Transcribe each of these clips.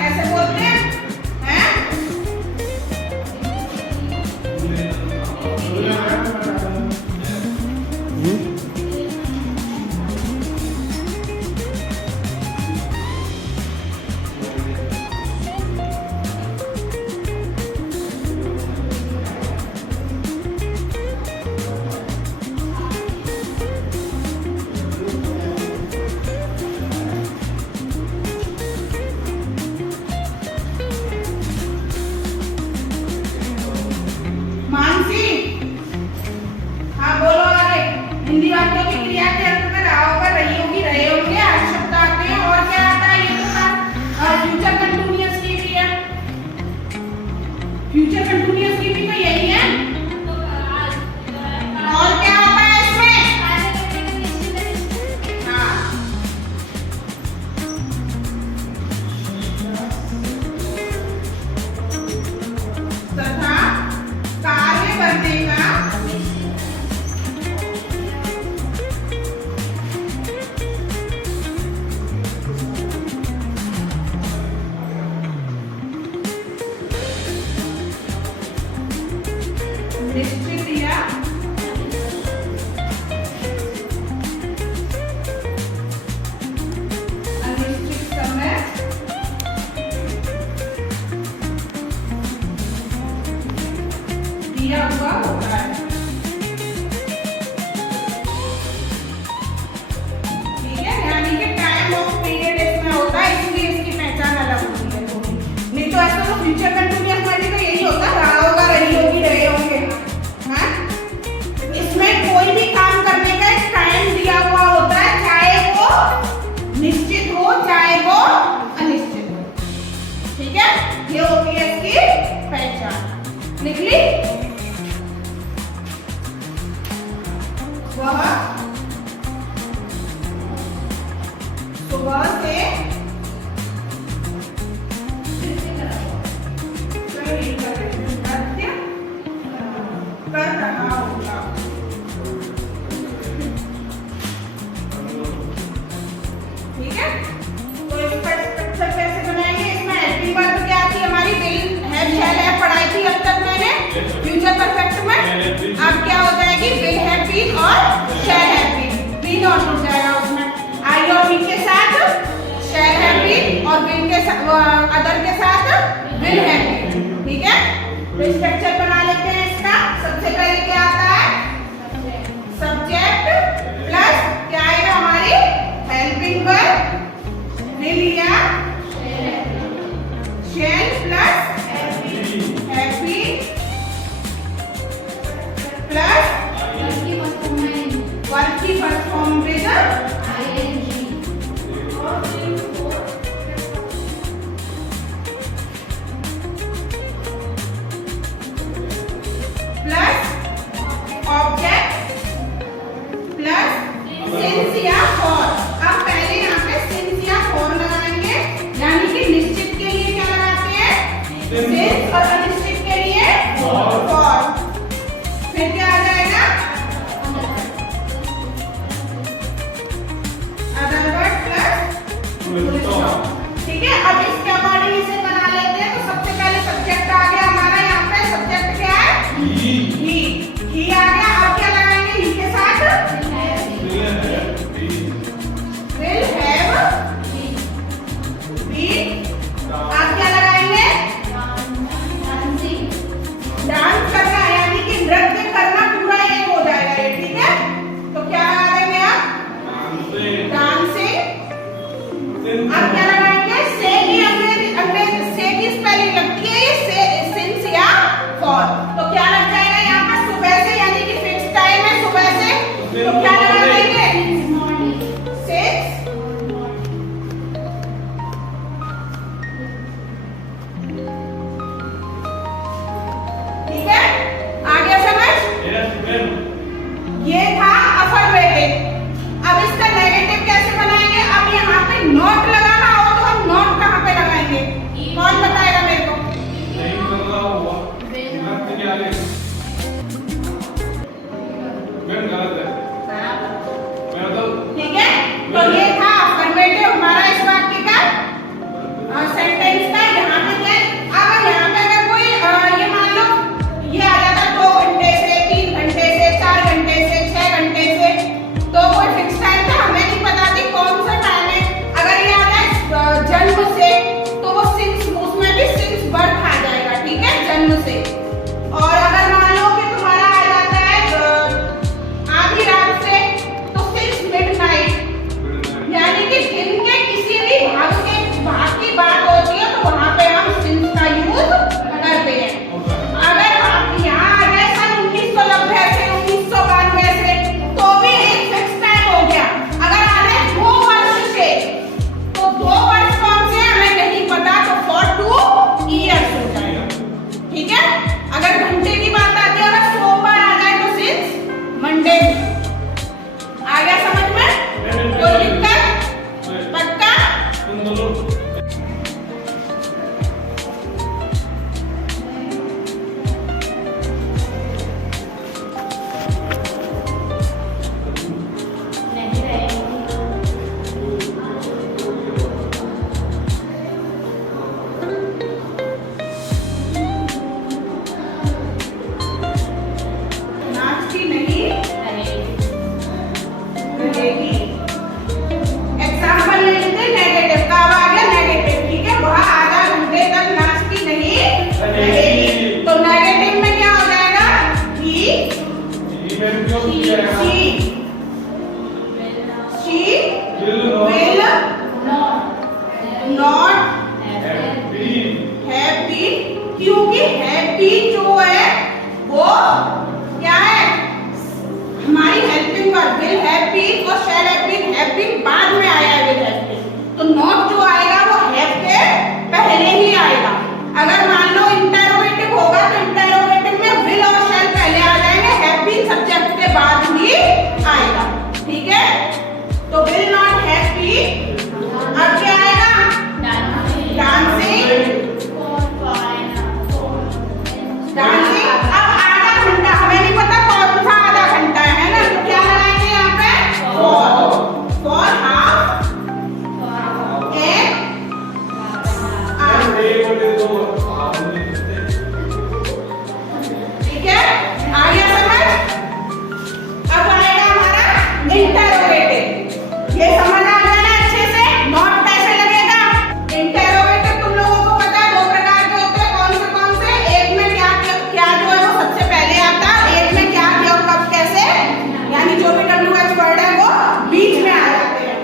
ऐसे बोलते हैं, हैं? मानसी, हाँ बोलो आगे। हिंदी वाक्यों की क्रिया के अंत में रहा होगा, रही होगी, रहे होंगे, आदि शब्द आते हैं। और क्या आता है? ये तो था फ्यूचर कंटिन्यूअस की भी है। फ्यूचर कंटिन्यूअस की भी तो यही है। और क्या होता है इसमें? हाँ, तथा कार्य करने का निश्चित या अनिश्चित समय दिया हुआ होता है। ठीक है, यानी कि टाइम ऑफ पीरियड इसमें होता है, इसलिए इसकी पहचान अलग होती है थोड़ी। नहीं तो ऐसा तो फ्यूचर कंटिन्यूअस में भी तो यही होता है, रहा होगा, रही होगी, रहे होंगे। हाँ, इसमें कोई भी काम करने का एक टाइम दिया हुआ होता है, चाहे वो निश्चित हो चाहे वो अनिश्चित हो। ठीक है, ये होती है इसकी पहचान। लिख ली? वह सुबह से नृत्य कर रहा होगा। ठीक है, तो इसका स्ट्रक्चर कैसे बनाएंगे? इसमें हेल्पिंग वर्ब क्या थी हमारी? विल है, शैल है, पढ़ाई थी अब तक मैंने फ्यूचर परफेक्ट में। अब क्या हो जाएगी? विल है, बीन और शैल है, बीन। बीन और जुड़ जाएगा उसमें, आई और बी के साथ शैल है, बीन, और बीन के साथ अदर के साथ विल है, बीन। ठीक है, तो स्ट्रक्चर बना लेते हैं इसका। सबसे पहले क्या आता है? सब्जेक्ट प्लस क्या आएगा हमारी? हेल्पिंग वर्ब, विल या shall plus happy plus verb की फर्स्ट फॉर्म विद क्योंकि हैप्पी जो है वो क्या है, हमारी helping verb will have been और shall have been, have been बाद में आया है विल हैव बीन, तो नॉट जो आएगा वो हैव के पहले ही आएगा। अगर मान लो इंटरोगेटिव होगा तो इंटरोगेटिव में विल और शैल पहले आ जाएंगे, हैव बीन सब्जेक्ट के बाद ही आएगा। ठीक है, तो विल नॉट हैव बीन, अब क्या आएगा, डांसिंग, डांसिंग। अब आधा घंटा, हमें नहीं पता कौन सा आधा घंटा है ना, तो क्या लगाएंगे यहाँ पे, फॉर हाफ एन आवर। ठीक है, आ गया समझ। अब आएगा हमारा इंटरोगेटिव, ये समझ आ गया ना अच्छे से, नॉट कैसे लगेगा। इंटरोगेटिव तुम लोगों को पता है दो प्रकार के होते हैं, कौन से, एक में क्या क्या जो है वो सबसे पहले आता है, एक में क्या क्या और कब कैसे, यानी जो भी WH वर्ड है वो बीच में आ जाते हैं।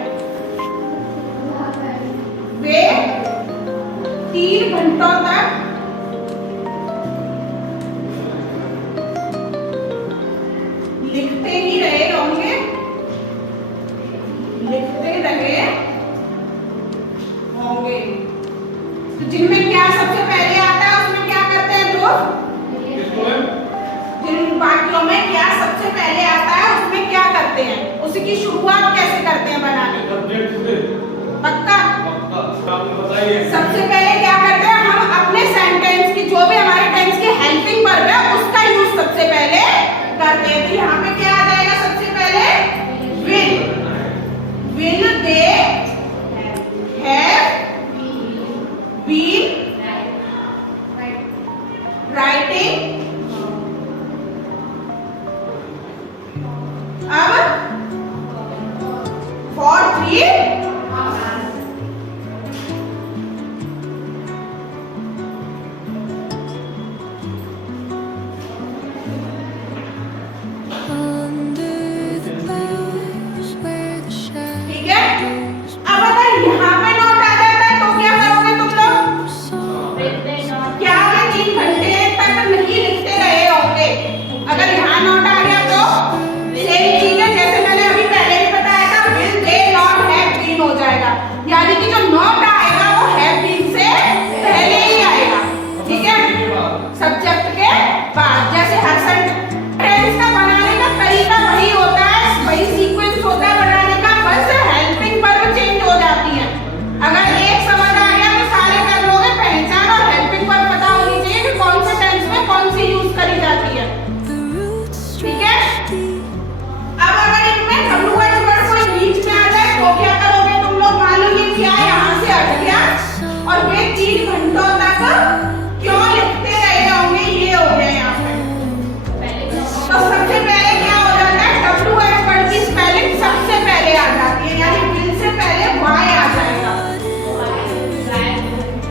वे 3 घंटों तक लिखते ही रहे होंगे, लिखते रहे होंगे। तो जिनमें क्या सबसे पहले आता है उसमें क्या करते हैं दोस्त, जिन वाक्यों में क्या सबसे पहले आता है उसमें क्या करते हैं, उसकी शुरुआत कैसे करते हैं बनाने की, पक्का सबसे पहले क्या करते हैं हम अपने सेंटेंस की, जो भी हमारे टेंस की हेल्पिंग वर्ब है उसका यूज सबसे पहले करते हैं। तो यहाँ पे क्या आ जाएगा सबसे पहले, will they have been writing, अब फॉर 3 यानी कि जो नॉट आएगा वो हैव बीन से पहले ही आएगा। ठीक है, सब्जेक्ट के बाद, जैसे हर सेंटेंस का बनाने का तरीका वही होता है, वही सीक्वेंस होता है बनाने का, बस हेल्पिंग वर्ब चेंज हो जाती है। अगर एक समझ आ गया तो सारे कर लोगे पहचान, और हेल्पिंग वर्ब पता होनी चाहिए कि कौन से टेंस में कौन सी यूज करी जाती है। ठीक है, अब अगर इनमें WH वर्ड कोई बीच में आ जाए तो क्या करोगे तुम लोग, मान लो ये क्या यहाँ से हट गया और वे 3 घंटों तक क्यों लिखते रहे होंगे, ये हो गया यहाँ पे। तो सबसे पहले क्या हो जाता है, WH वर्ड की स्पेलिंग सबसे पहले आ जाती है, यानी विल से पहले Y आ जाएगा।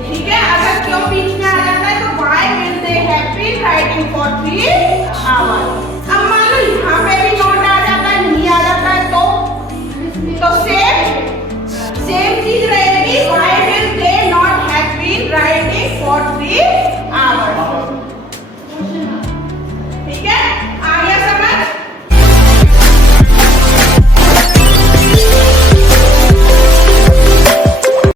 ठीक है, अगर क्यों बीच में आ जाता है तो Y will they have been writing for 3 hours.